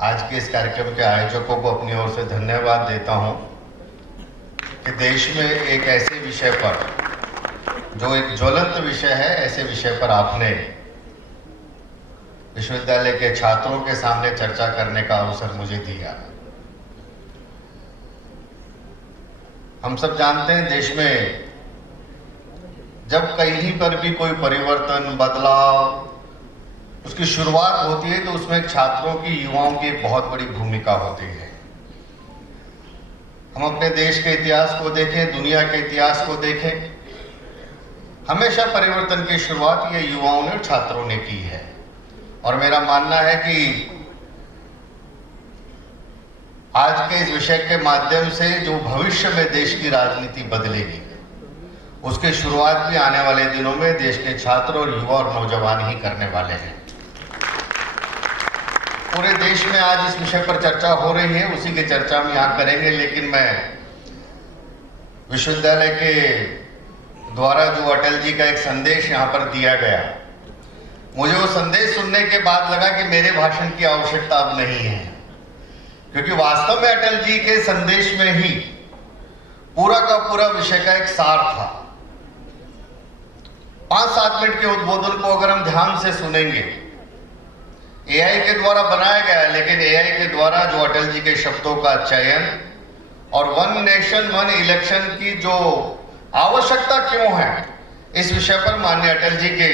आज के इस कार्यक्रम के आयोजकों को अपनी ओर से धन्यवाद देता हूं कि देश में एक ऐसे विषय पर, जो एक ज्वलंत विषय है, ऐसे विषय पर आपने विश्वविद्यालय के छात्रों के सामने चर्चा करने का अवसर मुझे दिया। हम सब जानते हैं, देश में जब कहीं पर भी कोई परिवर्तन, बदलाव, उसकी शुरुआत होती है तो उसमें छात्रों की, युवाओं की एक बहुत बड़ी भूमिका होती है। हम अपने देश के इतिहास को देखें, दुनिया के इतिहास को देखें, हमेशा परिवर्तन की शुरुआत ये युवाओं ने, छात्रों ने की है। और मेरा मानना है कि आज के इस विषय के माध्यम से जो भविष्य में देश की राजनीति बदलेगी, उसकी शुरुआत भी आने वाले दिनों में देश के छात्र और युवा और नौजवान ही करने वाले हैं। पूरे देश में आज इस विषय पर चर्चा हो रही है, उसी की चर्चा हम यहाँ करेंगे। लेकिन मैं विश्वविद्यालय के द्वारा जो अटल जी का एक संदेश यहाँ पर दिया गया, मुझे वो संदेश सुनने के बाद लगा कि मेरे भाषण की आवश्यकता अब नहीं है, क्योंकि वास्तव में अटल जी के संदेश में ही पूरा का पूरा विषय का एक सार था। 5-7 मिनट के उद्बोधन को अगर हम ध्यान से सुनेंगे, एआई के द्वारा बनाया गया है, लेकिन एआई के द्वारा जो अटल जी के शब्दों का चयन और वन नेशन वन इलेक्शन की जो आवश्यकता क्यों है, इस विषय पर माननीय अटल जी के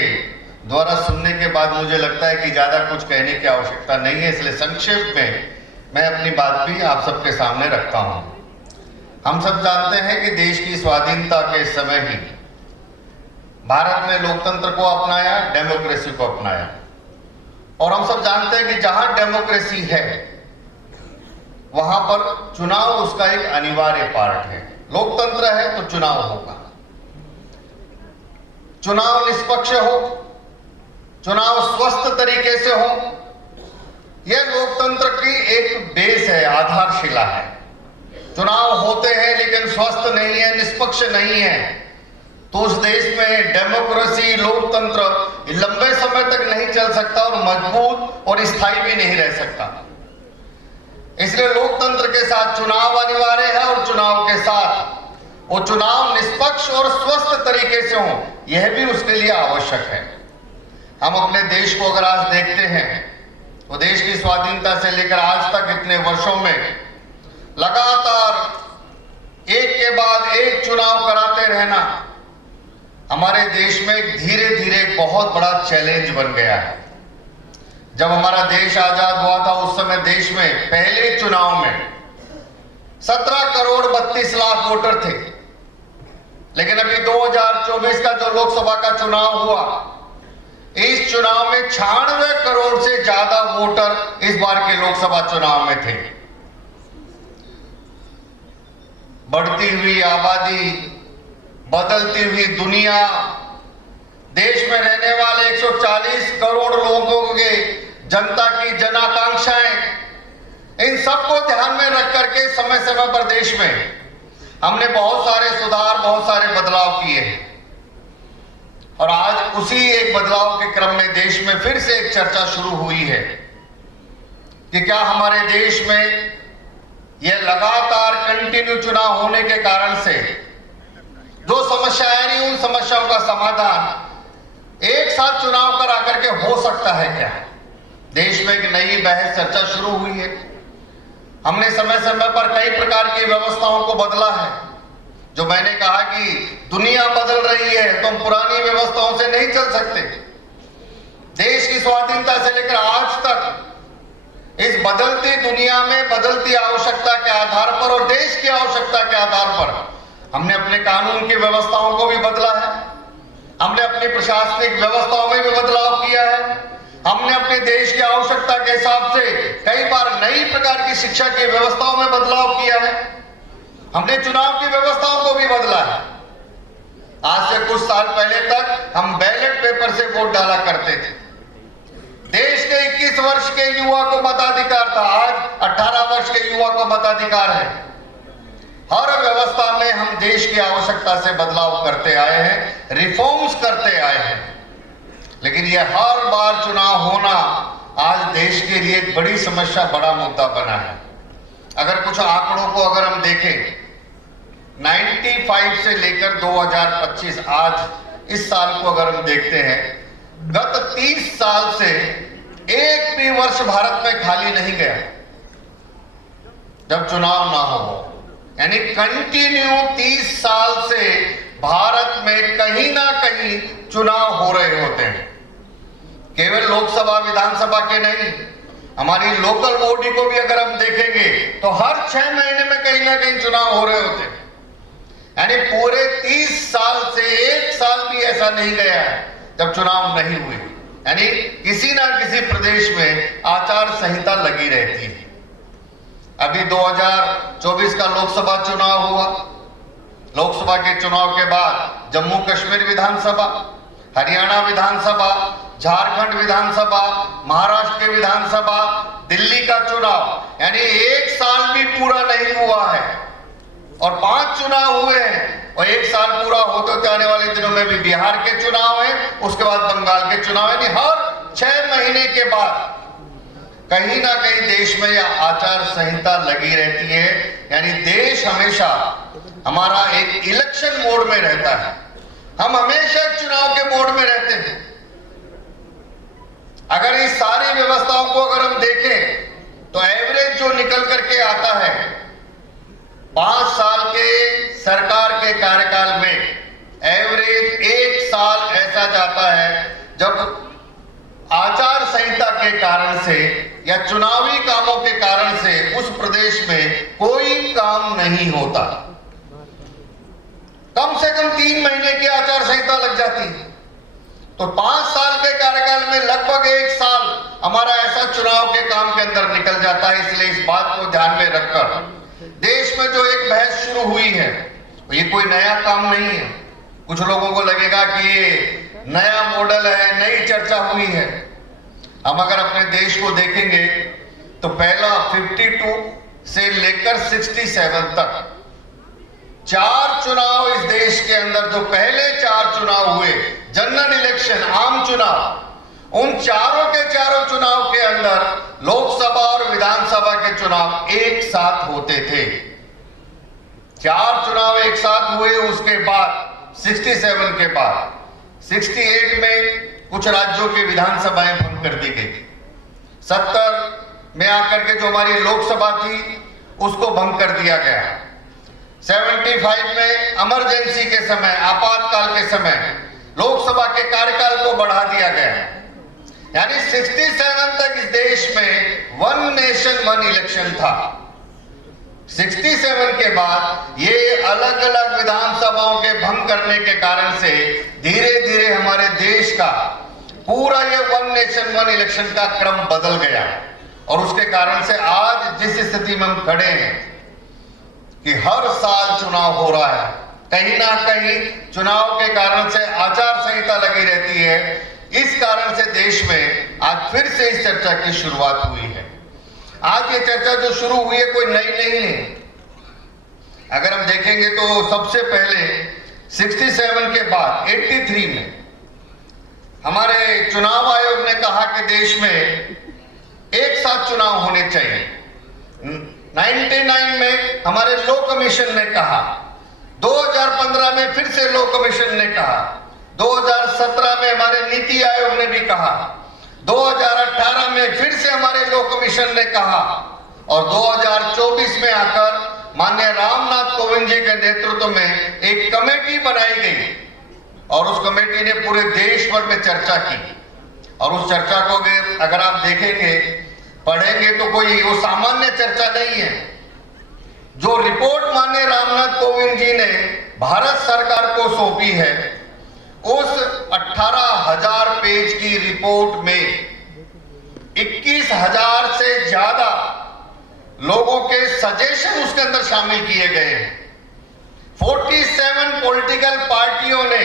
द्वारा सुनने के बाद मुझे लगता है कि ज्यादा कुछ कहने की आवश्यकता नहीं है। इसलिए संक्षेप में मैं अपनी बात भी आप सबके सामने रखता हूं। हम सब जानते हैं कि देश की स्वाधीनता के समय ही भारत ने लोकतंत्र को अपनाया, डेमोक्रेसी को अपनाया। और हम सब जानते हैं कि जहां डेमोक्रेसी है वहां पर चुनाव उसका एक अनिवार्य पार्ट है। लोकतंत्र है तो चुनाव होगा, चुनाव निष्पक्ष हो, चुनाव स्वस्थ तरीके से हो, यह लोकतंत्र की एक बेस है, आधारशिला है। चुनाव होते हैं लेकिन स्वस्थ नहीं है, निष्पक्ष नहीं है, तो उस देश में डेमोक्रेसी, लोकतंत्र लंबे समय तक नहीं चल सकता और मजबूत और स्थायी भी नहीं रह सकता। इसलिए लोकतंत्र के साथ चुनाव अनिवार्य है और चुनाव के साथ वो चुनाव निष्पक्ष और स्वस्थ तरीके से हो, यह भी उसके लिए आवश्यक है। हम अपने देश को अगर आज देखते हैं, वो देश की स्वाधीनता से लेकर आज तक इतने वर्षों में लगातार एक के बाद एक चुनाव कराते रहना हमारे देश में धीरे धीरे बहुत बड़ा चैलेंज बन गया है। जब हमारा देश आजाद हुआ था उस समय देश में पहले चुनाव में 17 करोड़ 32 लाख वोटर थे, लेकिन अभी 2024 का जो लोकसभा का चुनाव हुआ, इस चुनाव में 96 करोड़ से ज्यादा वोटर इस बार के लोकसभा चुनाव में थे। बढ़ती हुई आबादी, बदलती हुई दुनिया, देश में रहने वाले 140 करोड़ लोगों के जनता की जनाकांक्षाएं, इन सबको ध्यान में रख करके समय समय पर देश में हमने बहुत सारे सुधार, बहुत सारे बदलाव किए हैं। और आज उसी एक बदलाव के क्रम में देश में फिर से एक चर्चा शुरू हुई है कि क्या हमारे देश में यह लगातार कंटिन्यू चुनाव होने के कारण से जो समस्याएं आ रही, उन समस्याओं का समाधान एक साथ चुनाव करा करके हो सकता है क्या? देश में एक नई बहस, चर्चा शुरू हुई है। हमने समय समय पर कई प्रकार की व्यवस्थाओं को बदला है। जो मैंने कहा कि दुनिया बदल रही है तो हम पुरानी व्यवस्थाओं से नहीं चल सकते। देश की स्वाधीनता से लेकर आज तक इस बदलती दुनिया में बदलती आवश्यकता के आधार पर और देश की आवश्यकता के आधार पर हमने अपने कानून की व्यवस्थाओं को भी बदला है, हमने अपनी प्रशासनिक व्यवस्थाओं में भी बदलाव किया है, हमने अपने देश की आवश्यकता के हिसाब से कई बार नई प्रकार की शिक्षा की व्यवस्थाओं में बदलाव किया है, हमने चुनाव की व्यवस्थाओं को भी बदला है। आज से कुछ साल पहले तक हम बैलेट पेपर से वोट डाला करते थे। देश के 21 वर्ष के युवा को मताधिकार था, आज 18 वर्ष के युवा को मताधिकार है। हर व्यवस्था में हम देश की आवश्यकता से बदलाव करते आए हैं, रिफॉर्म्स करते आए हैं, लेकिन यह हर बार चुनाव होना आज देश के लिए एक बड़ी समस्या, बड़ा मुद्दा बना है। अगर कुछ आंकड़ों को अगर हम देखें, 95 से लेकर 2025 आज इस साल को अगर हम देखते हैं, गत 30 साल से एक भी वर्ष भारत में खाली नहीं गया जब चुनाव ना हो। यानी कंटिन्यू 30 साल से भारत में कहीं ना कहीं चुनाव हो रहे होते हैं। केवल लोकसभा विधानसभा के नहीं, हमारी लोकल बॉडी को भी अगर हम देखेंगे तो हर 6 महीने में कहीं ना कहीं चुनाव हो रहे होते हैं। यानी पूरे 30 साल से एक साल भी ऐसा नहीं गया है जब चुनाव नहीं हुए। यानी किसी ना किसी प्रदेश में आचार संहिता लगी रहती है। अभी 2024 का लोकसभा चुनाव हुआ। लोकसभा के चुनाव के बाद जम्मू कश्मीर विधानसभा, हरियाणा विधानसभा, झारखंड विधानसभा, महाराष्ट्र के विधानसभा, दिल्ली का चुनाव, यानी एक साल भी पूरा नहीं हुआ है और 5 चुनाव हुए हैं और एक साल पूरा होते होते आने वाले दिनों में भी बिहार के चुनाव हैं, उसके बाद बंगाल के चुनाव, यानी हर 6 महीने के बाद कहीं ना कहीं देश में यह आचार संहिता लगी रहती है। यानी देश हमेशा हमारा एक इलेक्शन मोड में रहता है। हम हमेशा चुनाव के मोड में रहते हैं। अगर इस सारी व्यवस्थाओं को अगर हम देखें तो एवरेज जो निकल करके आता है 5 साल के सरकार के कार्यकाल में, एवरेज 1 साल ऐसा जाता है जब आचार संहिता के कारण से या चुनावी कामों के कारण से उस प्रदेश में कोई काम नहीं होता। कम से कम 3 महीने की आचार संहिता लग जाती है। तो 5 साल के कार्यकाल में लगभग 1 साल हमारा ऐसा चुनाव के काम के अंदर निकल जाता है। इसलिए इस बात को ध्यान में रखकर देश में जो एक बहस शुरू हुई है, ये कोई नया काम नहीं है। कुछ लोगों को लगेगा कि ये नया मॉडल है, नई चर्चा हुई है। हम अगर अपने देश को देखेंगे तो पहला 52 से लेकर 67 तक 4 चुनाव इस देश के अंदर, जो पहले 4 चुनाव हुए, जनरल इलेक्शन, आम चुनाव, उन चारों के चारों चुनाव के अंदर लोकसभा और विधानसभा के चुनाव एक साथ होते थे। 4 चुनाव एक साथ हुए। उसके बाद 67 के बाद 68 में कुछ राज्यों की विधानसभाएं भंग कर दी गई। 70 में आकर के जो हमारी लोकसभा थी उसको भंग कर दिया गया। 75 में इमरजेंसी के समय, आपातकाल के समय लोकसभा के कार्यकाल को बढ़ा दिया गया। यानी 67 तक इस देश में 1 नेशन 1 इलेक्शन था। 67 के बाद ये अलग अलग विधानसभाओं के भंग करने के कारण से धीरे धीरे हमारे देश का पूरा ये 1 नेशन 1 इलेक्शन का क्रम बदल गया और उसके कारण से आज जिस स्थिति में हम खड़े हैं कि हर साल चुनाव हो रहा है, कहीं ना कहीं चुनाव के कारण से आचार संहिता लगी रहती है। इस कारण से देश में आज फिर से इस चर्चा की शुरुआत हुई है। आज ये चर्चा जो शुरू हुई है कोई नई नहीं है। अगर हम देखेंगे तो सबसे पहले 67 के बाद 83 में हमारे चुनाव आयोग ने कहा कि देश में एक साथ चुनाव होने चाहिए। 99 में हमारे लॉ कमीशन ने कहा, 2015 में फिर से लॉ कमीशन ने कहा, 2017 में हमारे नीति आयोग ने भी कहा, 2018 में फिर से हमारे लॉ कमीशन ने कहा और 2024 में आकर माननीय रामनाथ कोविंद जी के नेतृत्व में एक कमेटी बनाई गई और उस कमेटी ने पूरे देश भर में चर्चा की। और उस चर्चा को अगर आप देखेंगे, पढ़ेंगे तो कोई वो सामान्य चर्चा नहीं है। जो रिपोर्ट माननीय रामनाथ कोविंद जी ने भारत सरकार को सौंपी है, उस 18,000 पेज की रिपोर्ट में 21,000 से ज्यादा लोगों के सजेशन उसके अंदर शामिल किए गए हैं। 47 पॉलिटिकल पार्टियों ने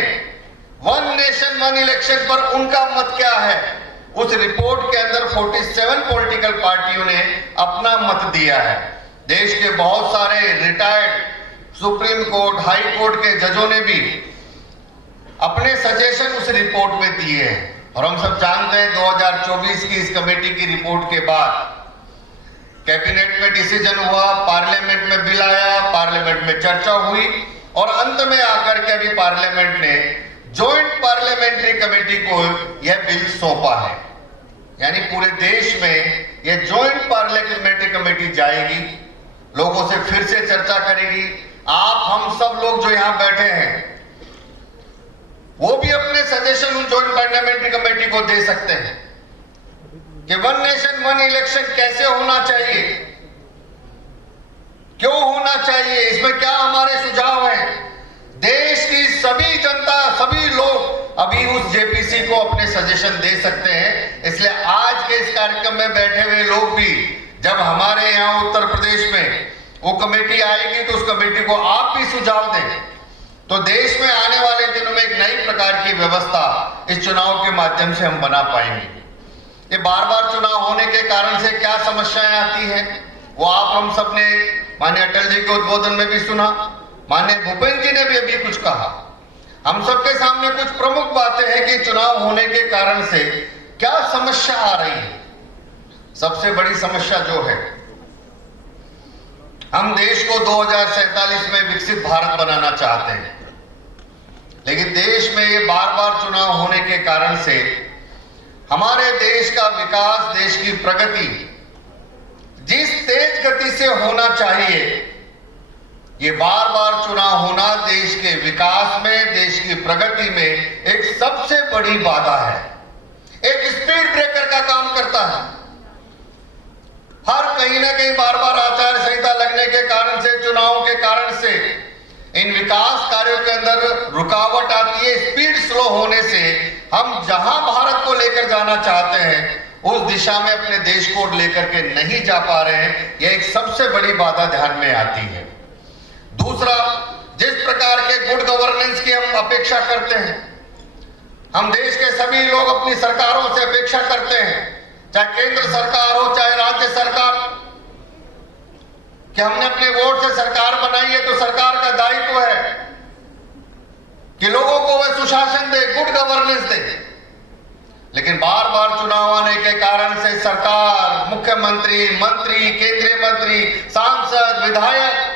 1 नेशन 1 इलेक्शन पर उनका मत क्या है, उस रिपोर्ट के अंदर 47 पॉलिटिकल पार्टियों ने अपना मत दिया है। देश के बहुत सारे retired supreme court, high court के जजों ने भी अपने सजेशन उस रिपोर्ट में दिए हैं। और हम सब जानते हैं 2024 की इस कमेटी की रिपोर्ट के बाद कैबिनेट में डिसीजन हुआ, पार्लियामेंट में बिल आया, पार्लियामेंट में चर्चा हुई और अंत में आकर के अभी पार्लियामेंट ने जॉइंट पार्लियामेंट्री कमेटी को यह बिल सौंपा है। यानी पूरे देश में यह जॉइंट पार्लियामेंट्री कमेटी जाएगी, लोगों से फिर से चर्चा करेगी। आप हम सब लोग जो यहां बैठे हैं वो भी अपने सजेशन उन जॉइंट पार्लियामेंट्री कमेटी को दे सकते हैं कि वन नेशन वन इलेक्शन कैसे होना चाहिए, क्यों होना चाहिए, इसमें क्या हमारे सुझाव हैं। देश की सभी जनता, सभी लोग अभी उस जेपीसी को अपने सजेशन दे सकते हैं। इसलिए आज के इस कार्यक्रम में बैठे हुए लोग भी जब हमारे यहां उत्तर प्रदेश में वो कमेटी आएगी तो उस कमेटी को आप भी सुझाव दें, तो देश में आने वाले दिनों में एक नई प्रकार की व्यवस्था इस चुनाव के माध्यम से हम बना पाएंगे। ये बार बार चुनाव होने के कारण से क्या समस्याएं आती हैं वो आप हम सब ने माननीय अटल जी के उद्बोधन में भी सुना, माननीय भूपेंद्र जी ने भी अभी कुछ कहा। हम सबके सामने कुछ प्रमुख बातें हैं कि चुनाव होने के कारण से क्या समस्या आ रही है। सबसे बड़ी समस्या जो है, हम देश को 2047 में विकसित भारत बनाना चाहते हैं, लेकिन देश में ये बार बार चुनाव होने के कारण से हमारे देश का विकास, देश की प्रगति जिस तेज गति से होना चाहिए, ये बार बार चुनाव होना देश के विकास में, देश की प्रगति में एक सबसे बड़ी बाधा है, एक स्पीड ब्रेकर का काम करता है। हर कहीं ना कहीं बार बार आचार संहिता लगने के कारण से, चुनावों के कारण से इन विकास कार्यों के अंदर रुकावट आती है। स्पीड स्लो होने से हम जहां भारत को लेकर जाना चाहते हैं उस दिशा में अपने देश को लेकर के नहीं जा पा रहे हैं। यह एक सबसे बड़ी बाधा ध्यान में आती है। दूसरा, जिस प्रकार के गुड गवर्नेंस की हम अपेक्षा करते हैं, हम देश के सभी लोग अपनी सरकारों से अपेक्षा करते हैं, चाहे केंद्र सरकार हो चाहे राज्य सरकार, कि हमने अपने वोट से सरकार बनाई है तो सरकार का दायित्व है कि लोगों को वह सुशासन दे, गुड गवर्नेंस दे। लेकिन बार बार चुनाव आने के कारण से सरकार, मुख्यमंत्री, मंत्री, केंद्रीय मंत्री, सांसद, विधायक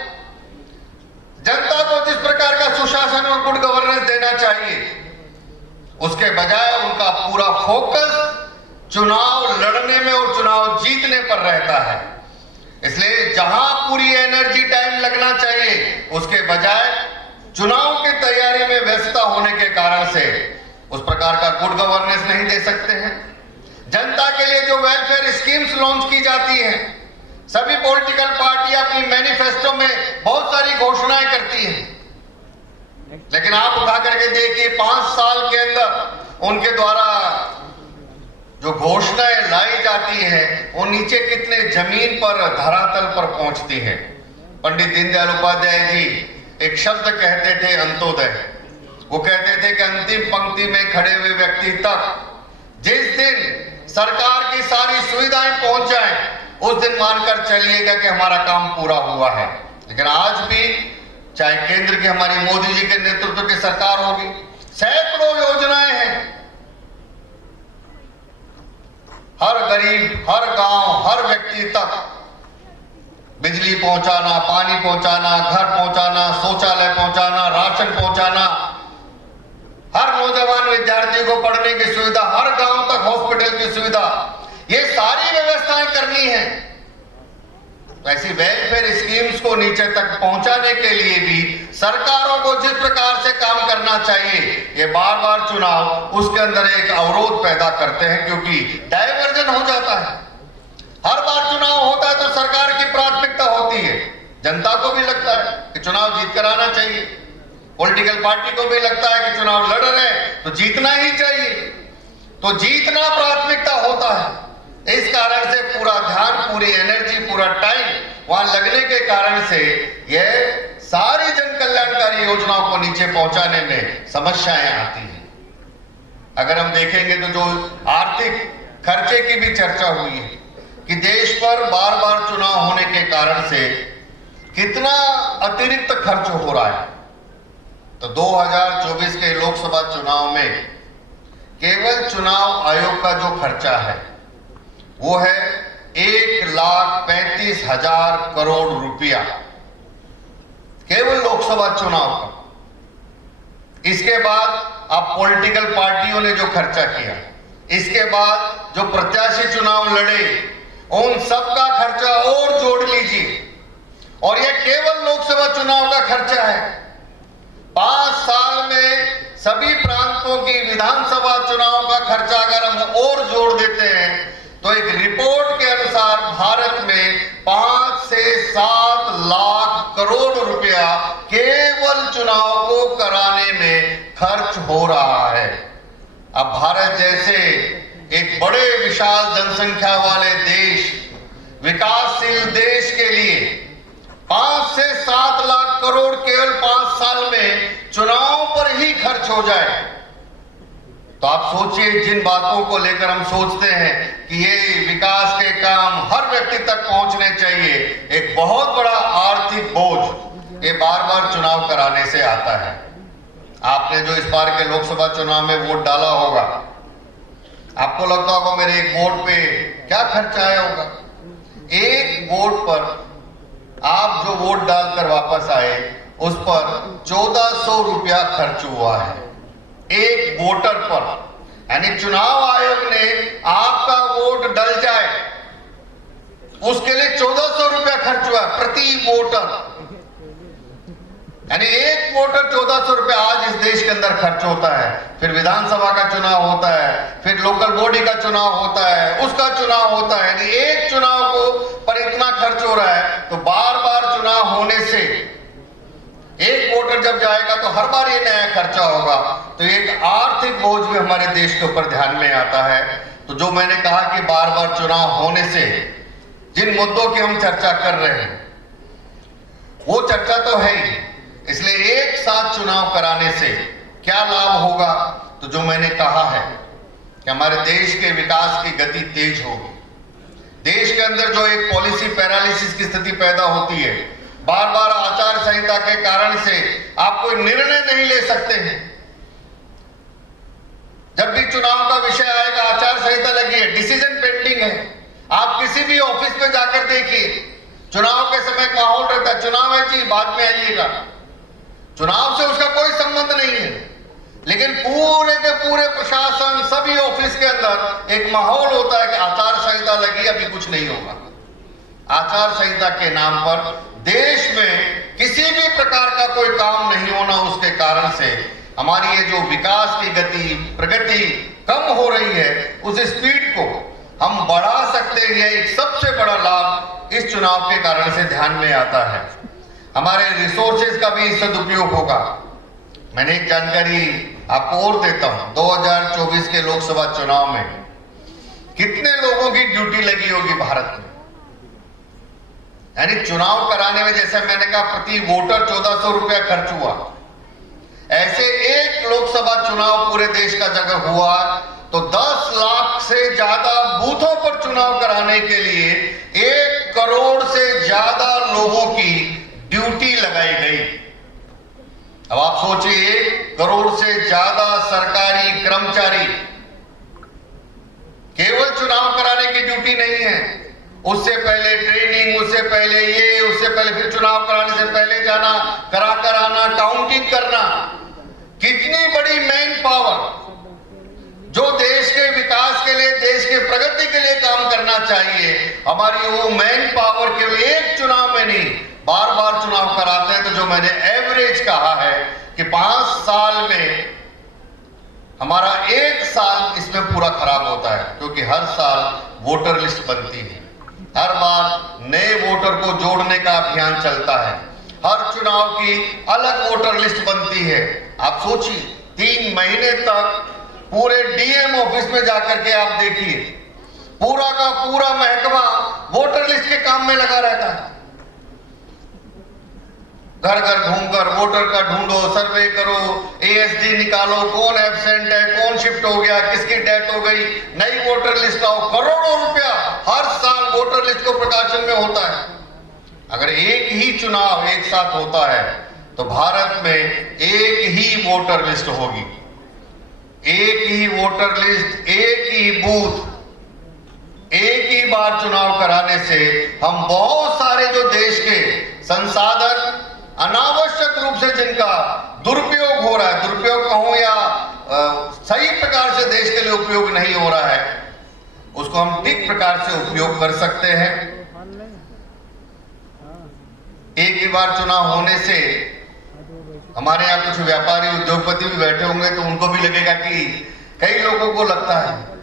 जनता को जिस प्रकार का सुशासन और गुड गवर्नेंस देना चाहिए, उसके बजाय उनका पूरा फोकस चुनाव लड़ने में और चुनाव जीतने पर रहता है। इसलिए जहां पूरी एनर्जी टाइम लगना चाहिए, उसके बजाय चुनाव की तैयारी में व्यस्तता होने के कारण से उस प्रकार का गुड गवर्नेंस नहीं दे सकते हैं। जनता के लिए जो वेलफेयर स्कीम्स लॉन्च की जाती हैं, सभी पॉलिटिकल पार्टियां अपनी मैनिफेस्टो में बहुत सारी घोषणाएं करती हैं, लेकिन आप उठा करके देखिए 5 साल के अंदर उनके द्वारा जो घोषणाएं लाई जाती हैं वो नीचे कितने जमीन पर, धरातल पर पहुंचती हैं। पंडित दीनदयाल उपाध्याय जी एक शब्द कहते थे, अंत्योदय। वो कहते थे कि अंतिम पंक्ति में खड़े हुए व्यक्ति तक जिस दिन सरकार की सारी सुविधाएं पहुंच जाएं, उस दिन मानकर चलिएगा कि हमारा काम पूरा हुआ है। लेकिन आज भी चाहे केंद्र की हमारी मोदी जी के नेतृत्व की सरकार होगी, सैकड़ों योजनाएं हैं, हर गरीब, हर गांव, हर व्यक्ति तक बिजली पहुंचाना, पानी पहुंचाना, घर पहुंचाना, शौचालय पहुंचाना, राशन पहुंचाना, हर नौजवान विद्यार्थी को पढ़ने की सुविधा, हर गांव तक हॉस्पिटल की सुविधा, ये सारी व्यवस्थाएं करनी है। तो ऐसी वेलफेयर स्कीम्स को नीचे तक पहुंचाने के लिए भी सरकारों को जिस प्रकार से काम करना चाहिए, ये बार बार चुनाव उसके अंदर एक अवरोध पैदा करते हैं, क्योंकि डायवर्जन हो जाता है। हर बार चुनाव होता है तो सरकार की प्राथमिकता होती है, जनता को भी लगता है कि चुनाव जीत कर आना चाहिए, पॉलिटिकल पार्टी को भी लगता है कि चुनाव लड़ रहे हैं तो जीतना ही चाहिए, तो जीतना प्राथमिकता होता है। इस कारण से पूरा ध्यान, पूरी एनर्जी, पूरा टाइम वहां लगने के कारण से यह सारी जन कल्याणकारी योजनाओं को नीचे पहुंचाने में समस्याएं आती हैं। अगर हम देखेंगे तो जो आर्थिक खर्चे की भी चर्चा हुई है कि देश पर बार बार चुनाव होने के कारण से कितना अतिरिक्त खर्च हो रहा है, तो 2024 के लोकसभा चुनाव में केवल चुनाव आयोग का जो खर्चा है वो है 1,35,000 करोड़ रुपया, केवल लोकसभा चुनाव का। इसके बाद अब पॉलिटिकल पार्टियों ने जो खर्चा किया, इसके बाद जो प्रत्याशी चुनाव लड़े, उन सबका खर्चा और जोड़ लीजिए, और यह केवल लोकसभा चुनाव का खर्चा है। 5 साल में सभी प्रांतों की विधानसभा चुनाव का खर्चा अगर हम और जोड़ देते हैं तो एक रिपोर्ट के अनुसार भारत में 5 से 7 लाख करोड़ रुपया केवल चुनाव को कराने में खर्च हो रहा है। अब भारत जैसे एक बड़े विशाल जनसंख्या वाले देश, विकासशील देश के लिए 5 से 7 लाख करोड़ केवल 5 साल में चुनाव पर ही खर्च हो जाए, तो आप सोचिए जिन बातों को लेकर हम सोचते हैं कि ये विकास के काम हर व्यक्ति तक पहुंचने चाहिए, एक बहुत बड़ा आर्थिक बोझ ये बार बार चुनाव कराने से आता है। आपने जो इस बार के लोकसभा चुनाव में वोट डाला होगा, आपको लगता होगा मेरे एक वोट पे क्या खर्च आया होगा। एक वोट पर आप जो वोट डालकर वापस आए उस पर 1400 रुपया खर्च हुआ है, एक वोटर पर। यानी चुनाव आयोग ने आपका वोट डल जाए उसके लिए 1400 रुपया खर्च हुआ प्रति वोटर। यानी एक वोटर 1400 रुपया आज इस देश के अंदर खर्च होता है। फिर विधानसभा का चुनाव होता है, फिर लोकल बॉडी का चुनाव होता है, उसका चुनाव होता है। यानी एक चुनाव को पर इतना खर्च हो रहा है, तो बार बार चुनाव होने से एक वोटर जब जाएगा तो हर बार ये नया खर्चा होगा, तो एक आर्थिक बोझ भी हमारे देश के ऊपर ध्यान में आता है। तो जो मैंने कहा कि बार बार चुनाव होने से जिन मुद्दों की हम चर्चा कर रहे हैं वो चर्चा तो है ही, इसलिए एक साथ चुनाव कराने से क्या लाभ होगा, तो जो मैंने कहा है कि हमारे देश के विकास की गति तेज होगी। देश के अंदर जो एक पॉलिसी पैरालिसिस की स्थिति पैदा होती है, बार बार आचार संहिता के कारण से आप कोई निर्णय नहीं ले सकते हैं। जब भी चुनाव का विषय आएगा आचार संहिता लगी है, डिसीजन पेंडिंग है। आप किसी भी ऑफिस में जाकर देखिए, चुनाव के समय एक माहौल रहता है, चुनाव है जी बाद में आइएगा। चुनाव से उसका कोई संबंध नहीं है, लेकिन पूरे के पूरे प्रशासन सभी ऑफिस के अंदर एक माहौल होता है कि आचार संहिता लगी, अभी कुछ नहीं होगा। आचार संहिता के नाम पर देश में किसी भी प्रकार का कोई काम नहीं होना, उसके कारण से हमारी ये जो विकास की गति प्रगति कम हो रही है, उस स्पीड को हम बढ़ा सकते हैं। एक सबसे बड़ा लाभ इस चुनाव के कारण से ध्यान में आता है। हमारे रिसोर्सेज का भी सदुपयोग होगा। मैंने एक जानकारी आपको और देता हूं, 2024 के लोकसभा चुनाव में कितने लोगों की ड्यूटी लगी होगी भारत में। यानी चुनाव कराने में जैसे मैंने कहा प्रति वोटर 1400 रुपया खर्च हुआ, ऐसे एक लोकसभा चुनाव पूरे देश का जगह हुआ तो 10 लाख से ज्यादा बूथों पर चुनाव कराने के लिए 1 करोड़ से ज्यादा लोगों की ड्यूटी लगाई गई। अब आप सोचिए, 1 करोड़ से ज्यादा सरकारी कर्मचारी केवल चुनाव कराने की ड्यूटी नहीं है, उससे पहले ट्रेनिंग, उससे पहले ये, उससे पहले फिर चुनाव कराने से पहले जाना, करा कर आना, काउंटिंग करना। कितनी बड़ी मैन पावर जो देश के विकास के लिए, देश के प्रगति के लिए काम करना चाहिए, हमारी वो मैन पावर केवल एक चुनाव में नहीं बार बार चुनाव कराते हैं। तो जो मैंने एवरेज कहा है कि 5 साल में हमारा 1 साल इसमें पूरा खराब होता है, क्योंकि हर साल वोटर लिस्ट बनती है, हर बार नए वोटर को जोड़ने का अभियान चलता है, हर चुनाव की अलग वोटर लिस्ट बनती है। आप सोचिए 3 महीने तक पूरे डीएम ऑफिस में जाकर के आप देखिए, पूरा का पूरा महकमा वोटर लिस्ट के काम में लगा रहता है। घर घर घूमकर वोटर का ढूंढो, सर्वे करो, एएसडी निकालो, कौन एब्सेंट है, कौन शिफ्ट हो गया, किसकी डेथ हो गई, नई वोटर लिस्ट लाओ। करोड़ों रुपया हर साल वोटर लिस्ट को प्रकाशन में होता है। अगर एक ही चुनाव एक साथ होता है तो भारत में एक ही वोटर लिस्ट होगी, एक ही वोटर लिस्ट, एक ही बूथ, एक ही बार चुनाव कराने से हम बहुत सारे जो देश के संसाधन अनावश्यक रूप से जिनका दुरुपयोग हो रहा है, दुरुपयोग कहूं या सही प्रकार से देश के लिए उपयोग नहीं हो रहा है, उसको हम ठीक प्रकार से उपयोग कर सकते हैं। एक ही बार चुनाव होने से हमारे यहाँ कुछ व्यापारी उद्योगपति भी बैठे होंगे तो उनको भी लगेगा कि कई लोगों को लगता है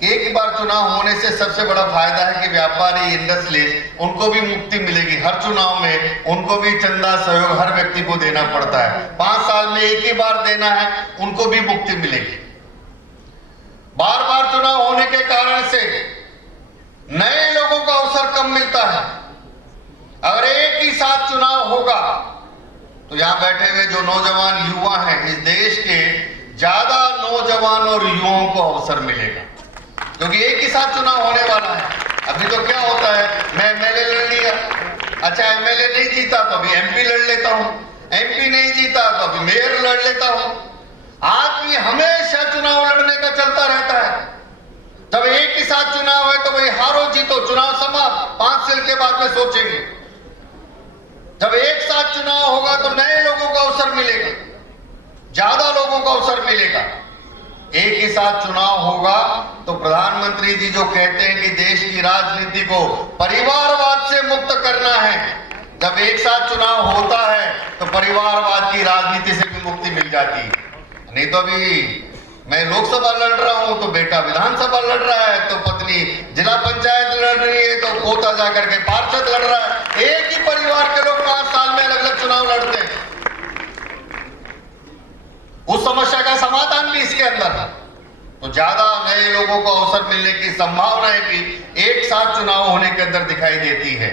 कि एक ही बार चुनाव होने से सबसे बड़ा फायदा है कि व्यापारी, इंडस्ट्रियलिस्ट, उनको भी मुक्ति मिलेगी। हर चुनाव में उनको भी चंदा सहयोग हर व्यक्ति को देना पड़ता है, 5 साल में एक ही बार देना है, उनको भी मुक्ति मिलेगी। बार बार चुनाव होने के कारण से नए लोगों का अवसर कम मिलता है। अगर एक ही साथ चुनाव होगा तो यहां बैठे हुए जो नौजवान युवा हैं, इस देश के ज्यादा नौजवान और युवाओं को अवसर मिलेगा, क्योंकि एक ही साथ चुनाव होने वाला है। अभी तो क्या होता है, मैं एमएलए लड़ लिया, अच्छा एमएलए नहीं जीता तो अभी एमपी लड़ लेता हूं, एमपी नहीं जीता तो अभी मेयर लड़ लेता हूं। आदमी हमेशा चुनाव लड़ने का चलता रहता है। जब एक ही साथ चुनाव है तो भाई हारो जीतो, चुनाव समाप्त, 5 साल के बाद में सोचेंगे। जब एक साथ चुनाव होगा तो नए लोगों को अवसर मिलेगा, ज्यादा लोगों को अवसर मिलेगा। एक ही साथ चुनाव होगा तो प्रधानमंत्री जी जो कहते हैं कि देश की राजनीति को परिवारवाद से मुक्त करना है, जब एक साथ चुनाव होता है तो परिवारवाद की राजनीति से भी मुक्ति मिल जाती है। नहीं तो अभी मैं लोकसभा लड़ रहा हूं तो बेटा विधानसभा लड़ रहा है, तो पत्नी जिला पंचायत लड़ रही है, तो पोता जाकर के पार्षद लड़ रहा है। एक ही परिवार के लोग 5 साल में अलग अलग चुनाव लड़ते हैं। उस समस्या का समाधान भी इसके अंदर है। तो ज्यादा नए लोगों को अवसर मिलने की संभावना है कि एक साथ चुनाव होने के अंदर दिखाई देती है।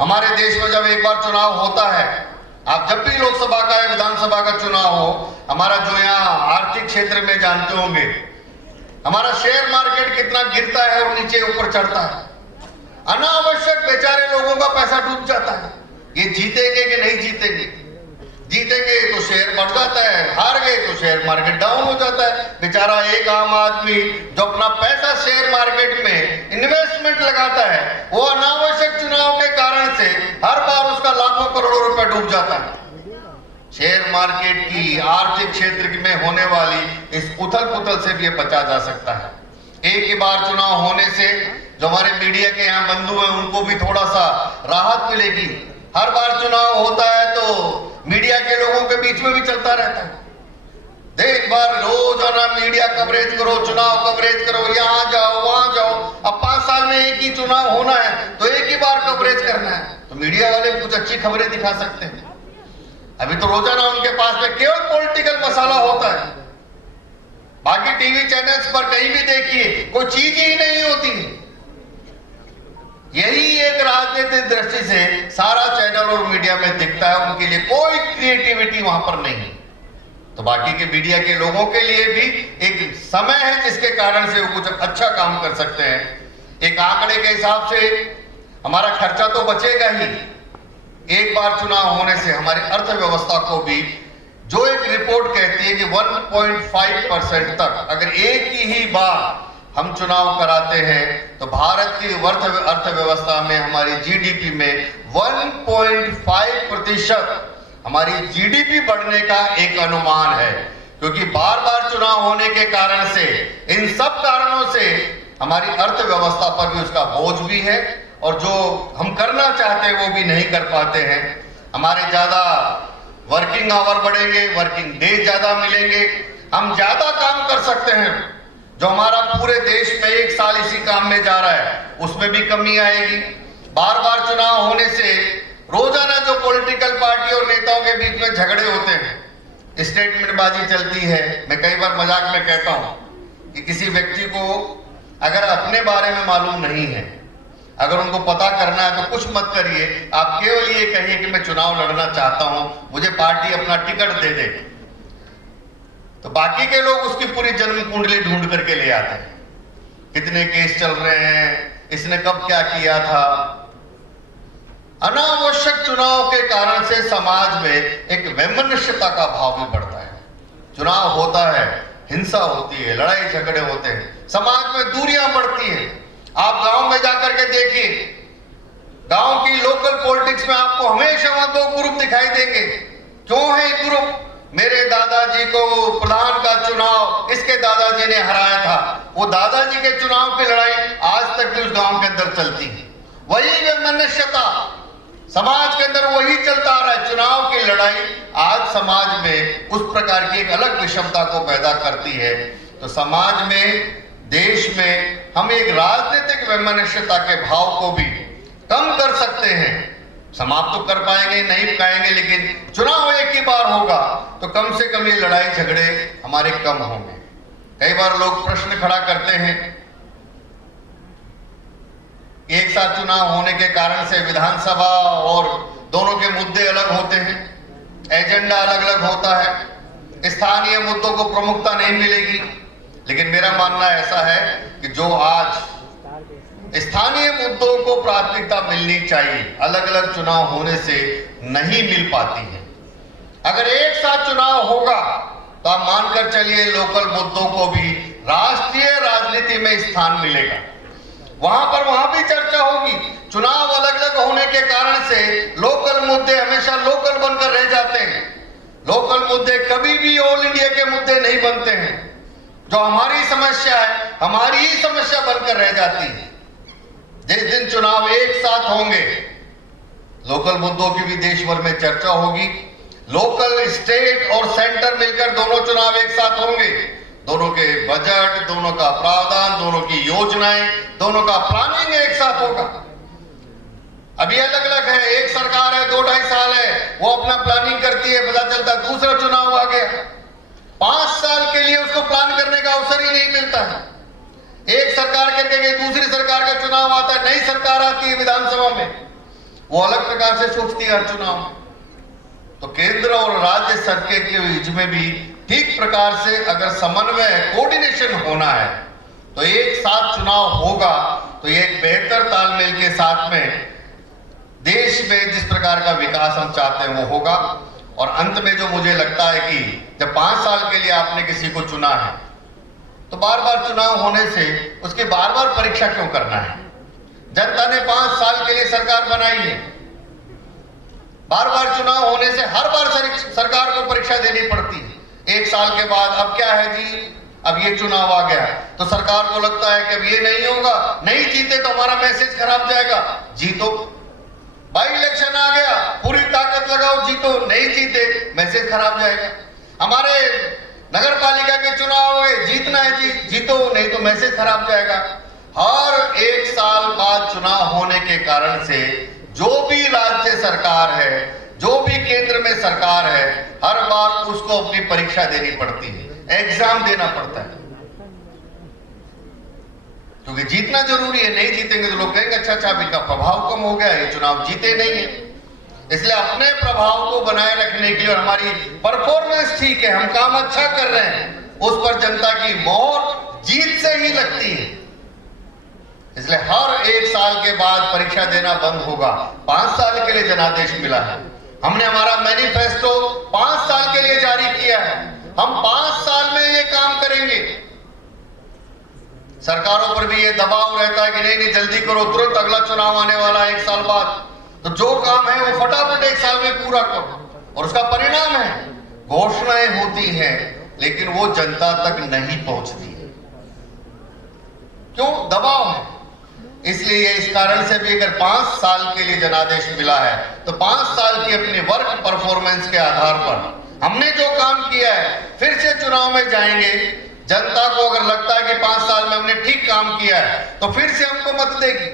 हमारे देश में जब एक बार चुनाव होता है, आप जब भी लोकसभा का या विधानसभा का चुनाव हो, हमारा जो यहाँ आर्थिक क्षेत्र में जानते होंगे, हमारा शेयर मार्केट कितना गिरता है और नीचे ऊपर चढ़ता है। अनावश्यक बेचारे लोगों का पैसा डूब जाता है। ये जीतेंगे कि नहीं जीतेंगे, जीतेंगे तो शेयर बढ़ जाता है, हार गए तो शेयर मार्केट डाउन हो जाता है। बेचारा एक आम आदमी जो अपना पैसा शेयर मार्केट में इन्वेस्टमेंट लगाता है, वो अनावश्यक चुनाव के कारण से हर बार उसका लाखों करोड़ों रुपए डूब जाता है। शेयर मार्केट की आर्थिक क्षेत्र में होने वाली इस उथल पुथल से भी ये बचा जा सकता है। एक ही बार चुनाव होने से जो हमारे मीडिया के यहाँ बंधु हैं उनको भी थोड़ा सा राहत मिलेगी। हर बार चुनाव होता है तो मीडिया के लोगों के बीच में भी चलता रहता है, देख बार रोजाना मीडिया कवरेज करो, चुनाव कवरेज करो, यहाँ जाओ वहां जाओ। अब 5 साल में एक ही चुनाव होना है तो एक ही बार कवरेज करना है, तो मीडिया वाले कुछ अच्छी खबरें दिखा सकते हैं। अभी तो रोजाना उनके पास में केवल पॉलिटिकल मसाला होता है, बाकी टीवी चैनल्स पर कहीं भी देखिए कोई चीज ही नहीं होती है। यही एक राजनीतिक दृष्टि से सारा चैनल और मीडिया में दिखता है, उनके लिए कोई क्रिएटिविटी वहां पर नहीं है। तो बाकी के मीडिया के लोगों के लिए भी एक समय है जिसके कारण से वो कुछ अच्छा काम कर सकते हैं। एक आंकड़े के हिसाब से हमारा खर्चा तो बचेगा ही। एक बार चुनाव होने से हमारी अर्थव्यवस्था को भी, जो एक रिपोर्ट कहती है कि 1.5% तक अगर एक ही बार हम चुनाव कराते हैं तो भारत की अर्थव्यवस्था में, हमारी जीडीपी में 1.5% हमारी जीडीपी बढ़ने का एक अनुमान है। क्योंकि बार बार चुनाव होने के कारण से, इन सब कारणों से हमारी अर्थव्यवस्था पर भी उसका बोझ भी है, और जो हम करना चाहते हैं वो भी नहीं कर पाते हैं। हमारे ज्यादा वर्किंग आवर बढ़ेंगे, वर्किंग डे ज्यादा मिलेंगे, हम ज्यादा काम कर सकते हैं। जो हमारा पूरे देश में 1 साल इसी काम में जा रहा है उसमें भी कमी आएगी। बार बार चुनाव होने से रोजाना जो पॉलिटिकल पार्टी और नेताओं के बीच में झगड़े होते हैं, स्टेटमेंटबाजी चलती है। मैं कई बार मजाक में कहता हूं कि किसी व्यक्ति को अगर अपने बारे में मालूम नहीं है, अगर उनको पता करना है तो कुछ मत करिए, आप केवल ये कहिए कि मैं चुनाव लड़ना चाहता हूं, मुझे पार्टी अपना टिकट दे दे, तो बाकी के लोग उसकी पूरी जन्म कुंडली ढूंढ करके ले आते हैं। कितने केस चल रहे हैं, इसने कब क्या किया था। अनावश्यक चुनाव के कारण से समाज में एक वैमनस्यता का भाव भी बढ़ता है। चुनाव होता है, हिंसा होती है, लड़ाई झगड़े होते हैं, समाज में दूरियां बढ़ती हैं। आप गांव में जाकर के देखिए, गांव की लोकल पॉलिटिक्स में आपको हमेशा वहां दो ग्रुप दिखाई देंगे। क्यों है ये ग्रुप? मेरे दादाजी को प्रधान का चुनाव इसके दादाजी ने हराया था, वो दादाजी के चुनाव की लड़ाई आज तक भी उस गांव के अंदर चलती है। वही वैमनस्यता समाज के अंदर वही चलता आ रहा है। चुनाव की लड़ाई आज समाज में उस प्रकार की एक अलग विषमता को पैदा करती है। तो समाज में, देश में हम एक राजनीतिक वैमनस्यता के भाव को भी कम कर सकते हैं। समाप्त तो कर पाएंगे नहीं पाएंगे, लेकिन चुनाव एक ही बार होगा तो कम से कम ये लड़ाई झगड़े हमारे कम होंगे। कई बार लोग प्रश्न खड़ा करते हैं, एक साथ चुनाव होने के कारण से विधानसभा और दोनों के मुद्दे अलग होते हैं, एजेंडा अलग अलग होता है, स्थानीय मुद्दों को प्रमुखता नहीं मिलेगी। लेकिन मेरा मानना ऐसा है कि जो आज स्थानीय मुद्दों को प्राथमिकता मिलनी चाहिए, अलग अलग चुनाव होने से नहीं मिल पाती है। अगर एक साथ चुनाव होगा तो आप मानकर चलिए लोकल मुद्दों को भी राष्ट्रीय राजनीति में स्थान मिलेगा, वहां भी चर्चा होगी। चुनाव अलग अलग होने के कारण से लोकल मुद्दे हमेशा लोकल बनकर रह जाते हैं। लोकल मुद्दे कभी भी ऑल इंडिया के मुद्दे नहीं बनते हैं। जो हमारी समस्या है, हमारी ही समस्या बनकर रह जाती है। जिस दिन चुनाव एक साथ होंगे, लोकल मुद्दों की भी देश भर में चर्चा होगी। लोकल, स्टेट और सेंटर मिलकर दोनों चुनाव एक साथ होंगे। दोनों के बजट, दोनों का प्रावधान, दोनों की योजनाएं, दोनों का प्लानिंग एक साथ होगा। अभी अलग अलग है, एक सरकार है, 2-2.5 साल है, वो अपना प्लानिंग करती है, पता चलता दूसरा चुनाव आ गया। 5 साल के लिए उसको प्लान करने का अवसर ही नहीं मिलता है। एक सरकार करके दूसरी सरकार का चुनाव आता है, नई सरकार आती है विधानसभा में, वो अलग प्रकार से सोचती है हर चुनाव। तो केंद्र और राज्य सरकार के बीच में भी ठीक प्रकार से अगर समन्वय, कोऑर्डिनेशन होना है तो एक साथ चुनाव होगा तो ये एक बेहतर तालमेल के साथ में देश में जिस प्रकार का विकास हम चाहते हैं वो होगा। और अंत में जो मुझे लगता है कि जब 5 साल के लिए आपने किसी को चुना है तो बार बार चुनाव होने से उसकी बार बार परीक्षा क्यों करना है? जनता ने 5 साल के लिए सरकार बनाई है, बार बार चुनाव होने से हर बार सरकार को परीक्षा देनी पड़ती है। 1 साल के बाद अब क्या है जी, अब ये चुनाव आ गया तो सरकार को लगता है कि अब ये नहीं होगा, नहीं जीते तो हमारा मैसेज खराब जाएगा, जीतो। बाई इलेक्शन आ गया, पूरी ताकत लगाओ, जीतो, नहीं जीते मैसेज खराब जाएगा। हमारे नगर पालिका के चुनाव हुए, जीतना है जी, जीतो, नहीं तो मैसेज खराब जाएगा। हर 1 साल बाद चुनाव होने के कारण से जो भी राज्य सरकार है, जो भी केंद्र में सरकार है, हर बार उसको अपनी परीक्षा देनी पड़ती है, एग्जाम देना पड़ता है, क्योंकि जीतना जरूरी है। नहीं जीतेंगे तो लोग कहेंगे अच्छा इनका प्रभाव कम हो गया, ये चुनाव जीते नहीं है। इसलिए अपने प्रभाव को बनाए रखने के लिए, और हमारी परफॉर्मेंस ठीक है, हम काम अच्छा कर रहे हैं, उस पर जनता की मोहर जीत से ही लगती है। इसलिए हर 1 साल के बाद परीक्षा देना बंद होगा। 5 साल के लिए जनादेश मिला है, हमने हमारा मैनिफेस्टो 5 साल के लिए जारी किया है। हम 5 साल में ये काम करेंगे। सरकारों पर भी ये दबाव रहता है कि नहीं जल्दी करो, तुरंत अगला चुनाव आने वाला है 1 साल बाद, तो जो काम है वो फटाफट 1 साल में पूरा करो। और उसका परिणाम है घोषणाएं होती हैं लेकिन वो जनता तक नहीं पहुंचती है। क्यों? दबाव है। इसलिए इस कारण से भी अगर 5 साल के लिए जनादेश मिला है तो 5 साल की अपनी वर्क परफॉर्मेंस के आधार पर हमने जो काम किया है फिर से चुनाव में जाएंगे। जनता को अगर लगता है कि 5 साल में हमने ठीक काम किया है तो फिर से हमको मत देगी।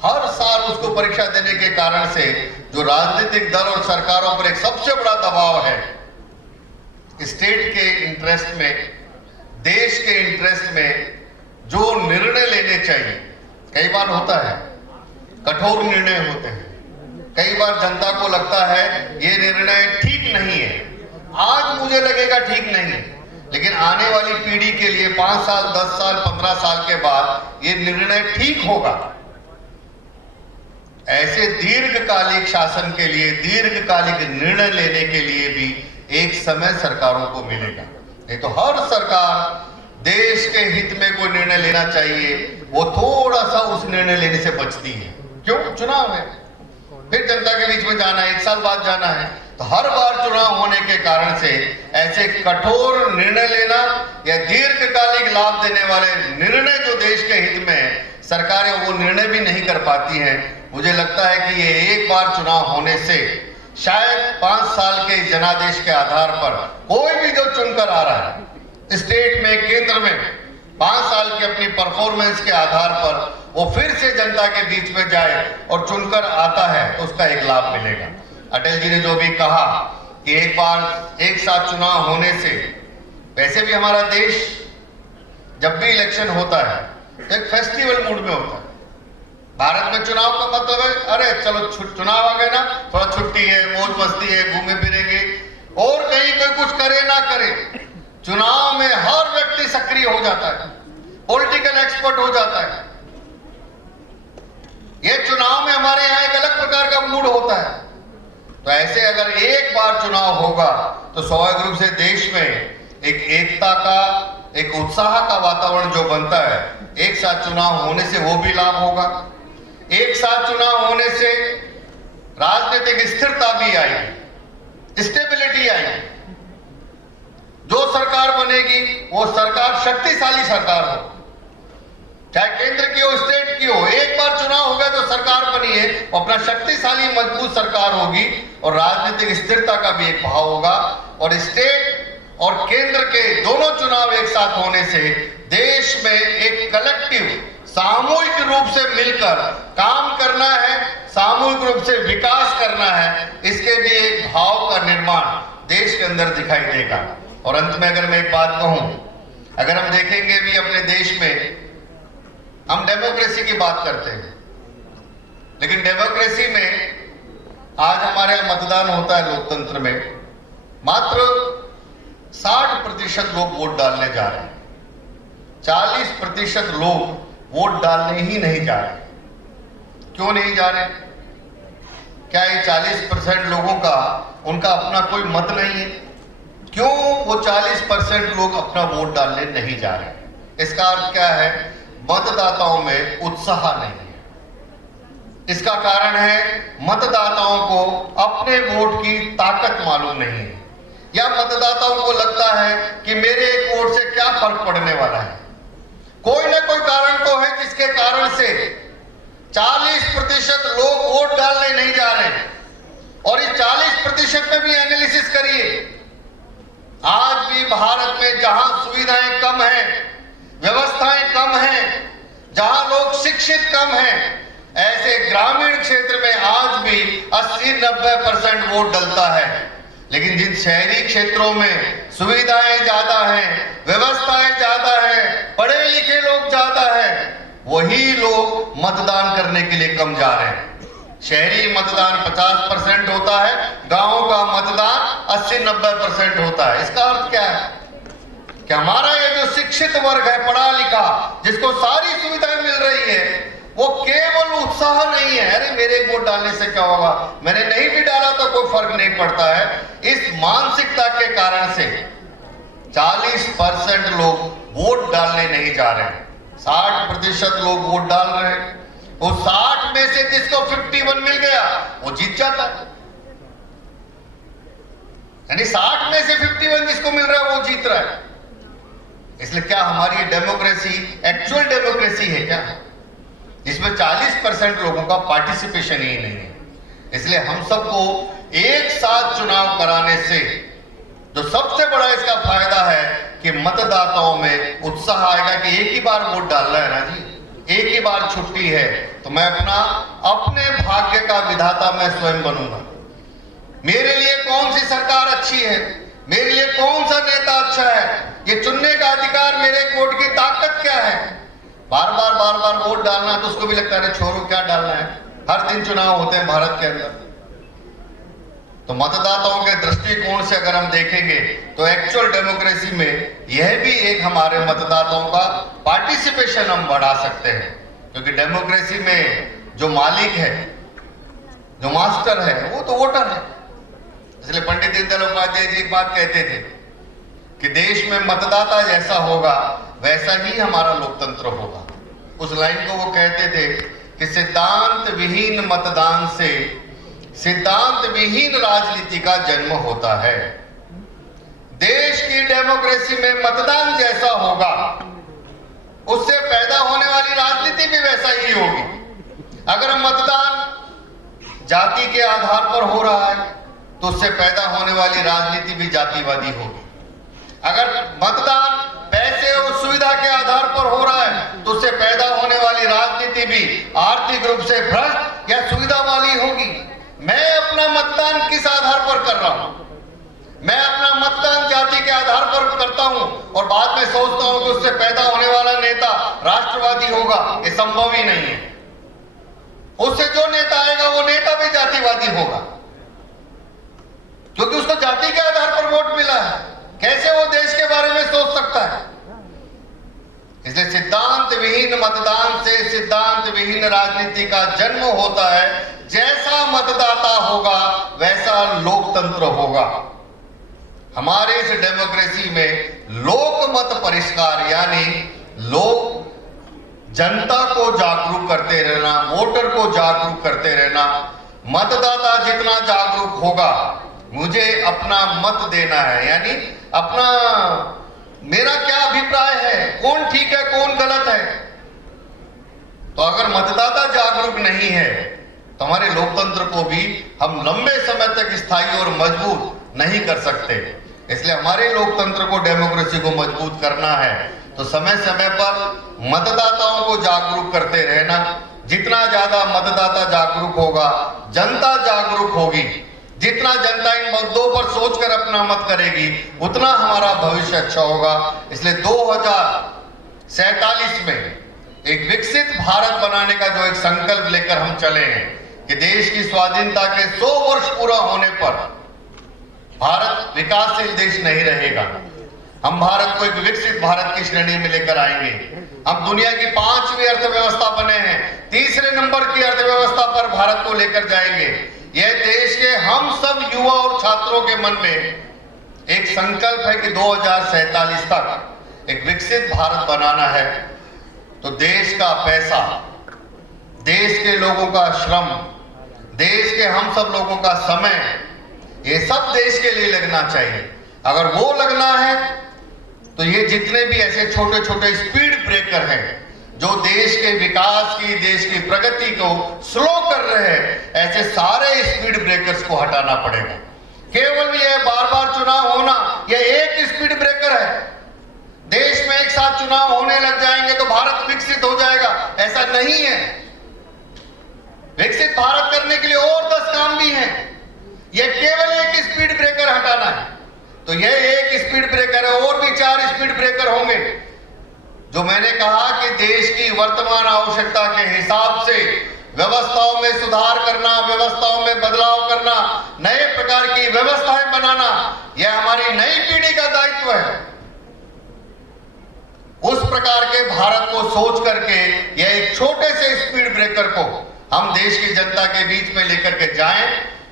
हर साल उसको परीक्षा देने के कारण से जो राजनीतिक दल और सरकारों पर एक सबसे बड़ा दबाव है, स्टेट के इंटरेस्ट में, देश के इंटरेस्ट में जो निर्णय लेने चाहिए, कई बार होता है कठोर निर्णय होते हैं, कई बार जनता को लगता है ये निर्णय ठीक नहीं है, आज मुझे लगेगा ठीक नहीं है, लेकिन आने वाली पीढ़ी के लिए 5 साल, 10 साल, 15 साल के बाद ये निर्णय ठीक होगा। ऐसे दीर्घकालिक शासन के लिए, दीर्घकालिक निर्णय लेने के लिए भी एक समय सरकारों को मिलेगा। नहीं तो हर सरकार देश के हित में कोई निर्णय लेना चाहिए, वो थोड़ा सा उस निर्णय लेने से बचती है। क्यों? चुनाव है, फिर जनता के बीच में जाना है, 1 साल बाद जाना है। तो हर बार चुनाव होने के कारण से ऐसे कठोर निर्णय लेना या दीर्घकालिक लाभ देने वाले निर्णय जो देश के हित में है, सरकारें वो निर्णय भी नहीं कर पाती हैं। मुझे लगता है कि ये एक बार चुनाव होने से शायद 5 साल के जनादेश के आधार पर कोई भी जो चुनकर आ रहा है स्टेट में, केंद्र में, 5 साल की अपनी परफॉर्मेंस के आधार पर वो फिर से जनता के बीच में जाए और चुनकर आता है तो उसका एक लाभ मिलेगा। अटल जी ने जो भी कहा कि एक बार एक साथ चुनाव होने से, वैसे भी हमारा देश जब भी इलेक्शन होता है एक फेस्टिवल मूड में होता है। भारत में चुनाव का मतलब है अरे चलो चुनाव आ गए ना, थोड़ा छुट्टी है, मौज मस्ती है, घूमे फिरेंगे, और कहीं कोई कुछ करे ना करे, चुनाव में हर व्यक्ति सक्रिय हो जाता है, पॉलिटिकल एक्सपर्ट हो जाता है। ये चुनाव में हमारे यहाँ एक अलग प्रकार का मूड होता है। तो ऐसे अगर एक बार चुनाव होगा तो स्वाभाविक रूप से देश में एक एकता का, एक उत्साह का वातावरण जो बनता है, एक साथ चुनाव होने से वो भी लाभ होगा। एक साथ चुनाव होने से राजनीतिक स्थिरता भी आएगी, स्टेबिलिटी आएगी। जो सरकार बनेगी वो सरकार शक्तिशाली सरकार हो, चाहे केंद्र की हो, स्टेट की हो। एक बार चुनाव हो गया तो सरकार बनी है, वो अपना शक्तिशाली मजबूत सरकार होगी और राजनीतिक स्थिरता का भी एक भाव होगा। और स्टेट और केंद्र के दोनों चुनाव एक साथ होने से देश में एक कलेक्टिव, सामूहिक रूप से मिलकर काम करना है, सामूहिक रूप से विकास करना है, इसके भी एक भाव का निर्माण देश के अंदर दिखाई देगा। और अंत में अगर मैं एक बात कहूं, अगर हम देखेंगे भी अपने देश में, हम डेमोक्रेसी की बात करते हैं, लेकिन डेमोक्रेसी में आज हमारे यहाँ मतदान होता है लोकतंत्र में, मात्र 60% लोग वोट डालने जा रहे हैं, 40% लोग वोट डालने ही नहीं जा रहे। क्यों नहीं जा रहे? क्या ये 40% लोगों का, उनका अपना कोई मत नहीं है? क्यों वो 40% लोग अपना वोट डालने नहीं जा रहे? इसका अर्थ क्या है? मतदाताओं में उत्साह नहीं है। इसका कारण है मतदाताओं को अपने वोट की ताकत मालूम नहीं है, या मतदाताओं को लगता है कि मेरे एक वोट से क्या फर्क पड़ने वाला है। कोई ना कोई कारण तो है जिसके कारण से 40% लोग वोट डालने नहीं जा रहे हैं। और इस 40% में भी एनालिसिस करिए, आज भी भारत में जहां सुविधाएं कम हैं, व्यवस्थाएं कम हैं, जहां लोग शिक्षित कम हैं, ऐसे ग्रामीण क्षेत्र में आज भी 80-90% वोट डलता है। लेकिन जिन शहरी क्षेत्रों में सुविधाएं ज्यादा हैं, व्यवस्थाएं ज्यादा हैं, पढ़े लिखे लोग ज्यादा हैं, वही लोग मतदान करने के लिए कम जा रहे हैं। शहरी मतदान 50% होता है, गांवों का मतदान 80-90% होता है। इसका अर्थ क्या है कि हमारा ये जो शिक्षित वर्ग है, पढ़ा लिखा, जिसको सारी सुविधाएं मिल रही है, वो केवल उत्साह नहीं है, अरे मेरे वोट डालने से क्या होगा, मैंने नहीं भी डाला तो कोई फर्क नहीं पड़ता है। इस मानसिकता के कारण से 40% लोग वोट डालने नहीं जा रहे हैं, 60% लोग वोट डाल रहे हैं। वो 60 में से जिसको 51 मिल गया वो जीत जाता है, यानी 60 में से 51 जिसको मिल रहा है वो जीत रहा है। इसलिए क्या हमारी डेमोक्रेसी एक्चुअल डेमोक्रेसी है क्या, जिसमें 40% लोगों का पार्टिसिपेशन ही नहीं है? इसलिए हम सबको एक साथ चुनाव कराने से जो सबसे बड़ा इसका फायदा है कि मतदाताओं में उत्साह आएगा कि एक ही बार वोट डालना है ना जी, एक ही बार छुट्टी है, तो मैं अपने भाग्य का विधाता मैं स्वयं बनूंगा। मेरे लिए कौन सी सरकार अच्छी है, मेरे लिए कौन सा नेता अच्छा है, ये चुनने का अधिकार, मेरे वोट की ताकत क्या है। बार बार वोट डालना तो उसको भी लगता है छोड़ो क्या डालना है, हर दिन चुनाव होते हैं भारत के अंदर। तो मतदाताओं के दृष्टिकोण से अगर हम देखेंगे तो एक्चुअल डेमोक्रेसी में यह भी एक हमारे मतदाताओं का पार्टिसिपेशन हम बढ़ा सकते हैं, क्योंकि डेमोक्रेसी में जो मालिक है, जो मास्टर है, वो तो वोटर है। इसलिए पंडित दीनदयाल उपाध्याय जी एक बात कहते थे कि देश में मतदाता जैसा होगा वैसा ही हमारा लोकतंत्र होगा। उस लाइन को वो कहते थे कि सिद्धांत विहीन मतदान से सिद्धांत विहीन राजनीति का जन्म होता है। देश की डेमोक्रेसी में मतदान जैसा होगा उससे पैदा होने वाली राजनीति भी वैसा ही होगी। अगर मतदान जाति के आधार पर हो रहा है तो उससे पैदा होने वाली राजनीति भी जातिवादी होगी। अगर मतदान पैसे और सुविधा के आधार पर हो रहा है तो उससे पैदा होने वाली राजनीति भी आर्थिक रूप से भ्रष्ट या सुविधा वाली होगी। मैं अपना मतदान किस आधार पर कर रहा हूं? मैं अपना मतदान जाति के आधार पर करता हूं और बाद में सोचता हूं कि उससे पैदा होने वाला नेता राष्ट्रवादी होगा। ये संभव ही नहीं है। उससे जो नेता आएगा वो नेता भी जातिवादी होगा, क्योंकि उसको जाति के आधार पर वोट मिला है। कैसे वो देश के बारे में सोच सकता है? इसलिए सिद्धांत विहीन मतदान से सिद्धांत विहीन राजनीति का जन्म होता है। जैसा मतदाता होगा वैसा लोकतंत्र होगा। हमारे इस डेमोक्रेसी में लोकमत परिष्कार यानी लोग जनता को जागरूक करते रहना, वोटर को जागरूक करते रहना। मतदाता जितना जागरूक होगा, मुझे अपना मत देना है, यानी अपना मेरा क्या अभिप्राय है, कौन ठीक है कौन गलत है। तो अगर मतदाता जागरूक नहीं है तो हमारे लोकतंत्र को भी हम लंबे समय तक स्थायी और मजबूत नहीं कर सकते। इसलिए हमारे लोकतंत्र को, डेमोक्रेसी को मजबूत करना है तो समय समय पर मतदाताओं को जागरूक करते रहना। जितना ज्यादा मतदाता जागरूक होगा, जनता जागरूक होगी, जितना जनता इन मुद्दों पर सोचकर अपना मत करेगी उतना हमारा भविष्य अच्छा होगा। इसलिए 2047 में एक विकसित भारत बनाने का जो एक संकल्प लेकर हम चले हैं कि देश की स्वाधीनता के 100 वर्ष पूरा होने पर भारत विकासशील देश नहीं रहेगा। हम भारत को एक विकसित भारत की श्रेणी में लेकर आएंगे। हम दुनिया की 5वीं अर्थव्यवस्था बने हैं, 3रे नंबर की अर्थव्यवस्था पर भारत को लेकर जाएंगे। यह देश के हम सब युवा और छात्रों के मन में एक संकल्प है कि 2047 तक एक विकसित भारत बनाना है। तो देश का पैसा, देश के लोगों का श्रम, देश के हम सब लोगों का समय, ये सब देश के लिए लगना चाहिए। अगर वो लगना है तो ये जितने भी ऐसे छोटे छोटे स्पीड ब्रेकर हैं जो देश के विकास की, देश की प्रगति को स्लो कर रहे हैं, ऐसे सारे स्पीड ब्रेकर्स को हटाना पड़ेगा। केवल ये बार बार चुनाव होना यह एक स्पीड ब्रेकर है। देश में एक साथ चुनाव होने लग जाएंगे तो भारत विकसित हो जाएगा, ऐसा नहीं है। विकसित भारत करने के लिए और 10 काम भी हैं। यह केवल एक स्पीड ब्रेकर हटाना है। तो यह एक स्पीड ब्रेकर है, और भी 4 स्पीड ब्रेकर होंगे। जो मैंने कहा कि देश की वर्तमान आवश्यकता के हिसाब से व्यवस्थाओं में सुधार करना, व्यवस्थाओं में बदलाव करना, नए प्रकार की व्यवस्थाएं बनाना, यह हमारी नई पीढ़ी का दायित्व है। उस प्रकार के भारत को सोच करके यह एक छोटे से स्पीड ब्रेकर को हम देश की जनता के बीच में लेकर के जाएं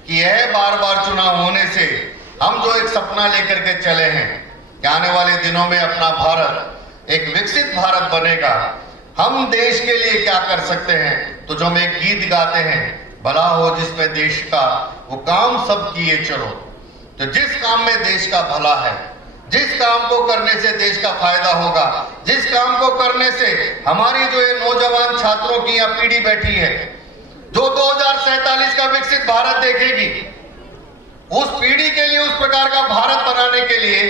कि यह बार बार चुनाव होने से हम जो एक सपना लेकर के चले हैं कि आने वाले दिनों में अपना भारत एक विकसित भारत बनेगा। हम देश के लिए क्या कर सकते हैं? तो जो हम एक गीत गाते हैं, भला हो जिसमें देश का वो काम सब किए चलो। तो जिस काम में देश का भला है, जिस काम को करने से देश का फायदा होगा, जिस काम को करने से हमारी जो ये नौजवान छात्रों की यहाँ पीढ़ी बैठी है जो 2047 का विकसित भारत देखेगी, उस पीढ़ी के लिए, उस प्रकार का भारत बनाने के लिए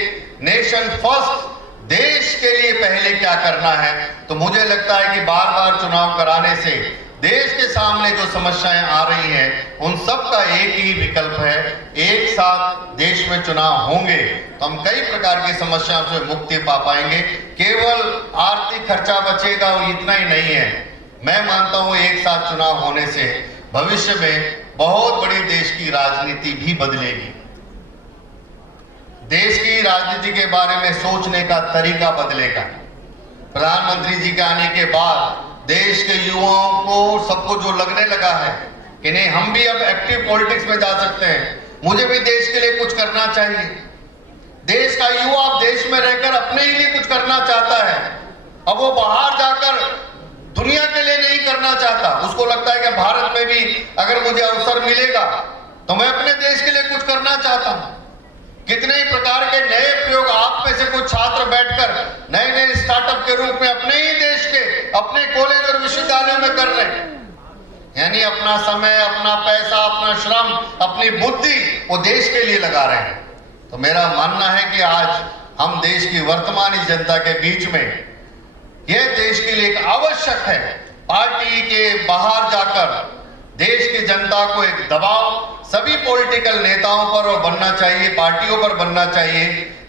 नेशन फर्स्ट, देश के लिए पहले क्या करना है। तो मुझे लगता है कि बार बार चुनाव कराने से देश के सामने जो समस्याएं आ रही हैं उन सब का एक ही विकल्प है। एक साथ देश में चुनाव होंगे तो हम कई प्रकार की समस्याओं से मुक्ति पा पाएंगे। केवल आर्थिक खर्चा बचेगा और इतना ही नहीं है। मैं मानता हूं एक साथ चुनाव होने से भविष्य में बहुत बड़ी देश की राजनीति भी बदलेगी। देश की राजनीति के बारे में सोचने का तरीका बदलेगा। प्रधानमंत्री जी के आने के बाद देश के युवाओं को, सबको जो लगने लगा है कि नहीं, हम भी अब एक्टिव पॉलिटिक्स में जा सकते हैं, मुझे भी देश के लिए कुछ करना चाहिए। देश का युवा देश में रहकर अपने ही लिए कुछ करना चाहता है। अब वो बाहर जाकर दुनिया के लिए नहीं करना चाहता। उसको लगता है कि भारत में भी अगर मुझे अवसर मिलेगा तो मैं अपने देश के लिए कुछ करना चाहता हूं। कितने ही प्रकार के नए प्रयोग आप में से कुछ छात्र बैठकर नए नए स्टार्टअप के रूप में अपने ही देश के अपने कॉलेज और विश्वविद्यालयों में कर रहे हैं। यानी अपना समय, अपना पैसा, अपना श्रम, अपनी बुद्धि वो देश के लिए लगा रहे हैं। तो मेरा मानना है कि आज हम देश की वर्तमान इस जनता के बीच में यह देश के लिए एक आवश्यक है। पार्टी के बाहर जाकर देश की जनता को एक दबाव सभी पॉलिटिकल नेताओं पर और बनना चाहिए, पार्टियों पर बनना चाहिए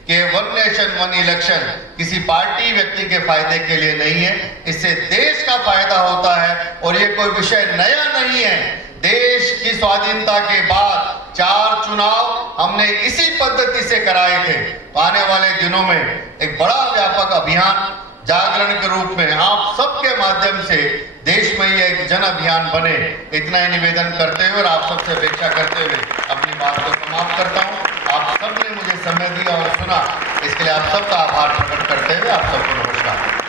कि वन नेशन वन इलेक्शन किसी पार्टी व्यक्ति के फायदे के लिए नहीं है, इससे देश का फायदा होता है। और ये कोई विषय नया नहीं है। देश की स्वाधीनता के बाद 4 चुनाव हमने इसी पद्धति से कराए थे। तो आने वाले दिनों में एक बड़ा व्यापक अभियान जागरण के रूप में आप सबके माध्यम से देश में यह एक जन अभियान बने, इतना ही निवेदन करते हुए और आप सबसे अपेक्षा करते हुए अपनी बात को समाप्त करता हूं। आप सबने मुझे समय दिया और सुना, इसके लिए आप सबका आभार प्रकट करते हुए आप सबको नमस्कार।